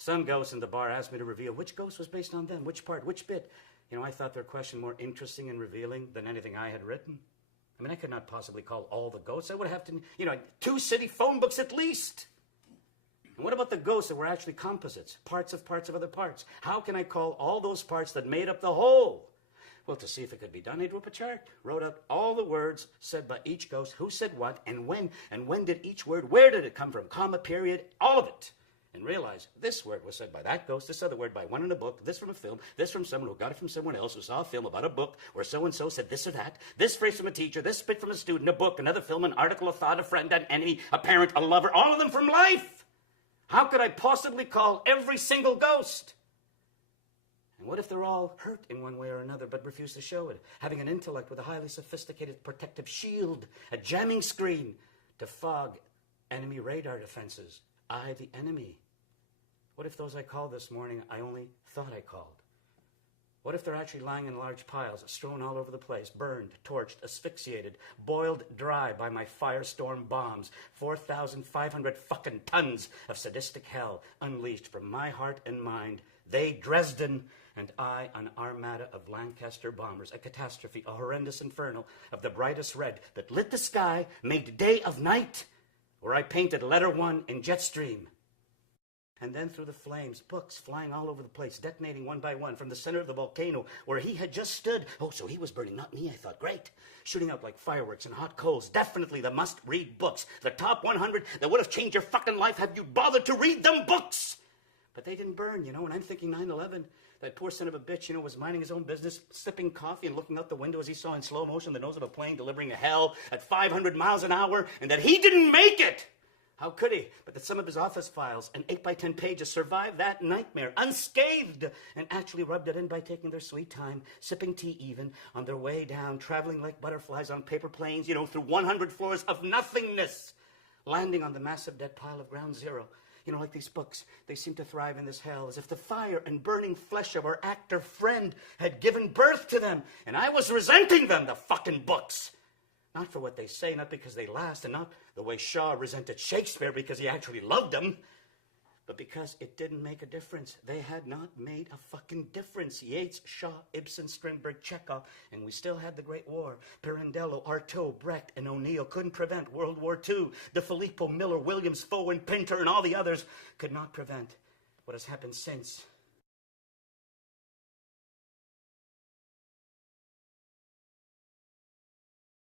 Some ghosts in the bar asked me to reveal which ghost was based on them, which part, which bit. I thought their question more interesting and revealing than anything I had written. I could not possibly call all the ghosts. I would have to, 2 city phone books at least. And what about the ghosts that were actually composites, parts of other parts? How can I call all those parts that made up the whole? Well, to see if it could be done, I drew up a chart, wrote out all the words said by each ghost, who said what, and when did each word, where did it come from, comma, period, all of it. And realized this word was said by that ghost, this other word by one in a book, this from a film, this from someone who got it from someone else who saw a film about a book where so-and-so said this or that, this phrase from a teacher, this bit from a student, a book, another film, an article, a thought, a friend, an enemy, a parent, a lover, all of them from life. How could I possibly call every single ghost? And what if they're all hurt in one way or another but refuse to show it, having an intellect with a highly sophisticated protective shield, a jamming screen to fog enemy radar defenses? I, the enemy. What if those I called this morning I only thought I called? What if they're actually lying in large piles, strewn all over the place, burned, torched, asphyxiated, boiled dry by my firestorm bombs, 4,500 fucking tons of sadistic hell unleashed from my heart and mind, they Dresden, and I an armada of Lancaster bombers, a catastrophe, a horrendous inferno of the brightest red that lit the sky, made day of night, where I painted letter 1 in jet stream. And then through the flames, books flying all over the place, detonating one by one from the center of the volcano where he had just stood. Oh, so he was burning, not me, I thought. Great. Shooting out like fireworks and hot coals. Definitely the must-read books. The top 100 that would have changed your fucking life had you bothered to read them books. But they didn't burn, and I'm thinking 9/11. That poor son of a bitch, was minding his own business, sipping coffee and looking out the window as he saw in slow motion the nose of a plane delivering a hell at 500 miles an hour, and that he didn't make it. How could he? But that some of his office files and 8 by 10 pages survived that nightmare unscathed and actually rubbed it in by taking their sweet time, sipping tea even, on their way down, traveling like butterflies on paper planes, through 100 floors of nothingness, landing on the massive dead pile of ground zero. Like these books, they seem to thrive in this hell, as if the fire and burning flesh of our actor friend had given birth to them, and I was resenting them, the fucking books. Not for what they say, not because they last, and not the way Shaw resented Shakespeare because he actually loved him, but because it didn't make a difference. They had not made a fucking difference. Yeats, Shaw, Ibsen, Strindberg, Chekhov, and we still had the Great War. Pirandello, Artaud, Brecht, and O'Neill couldn't prevent World War II. De Filippo, Miller, Williams, Foe, and Pinter, and all the others could not prevent what has happened since.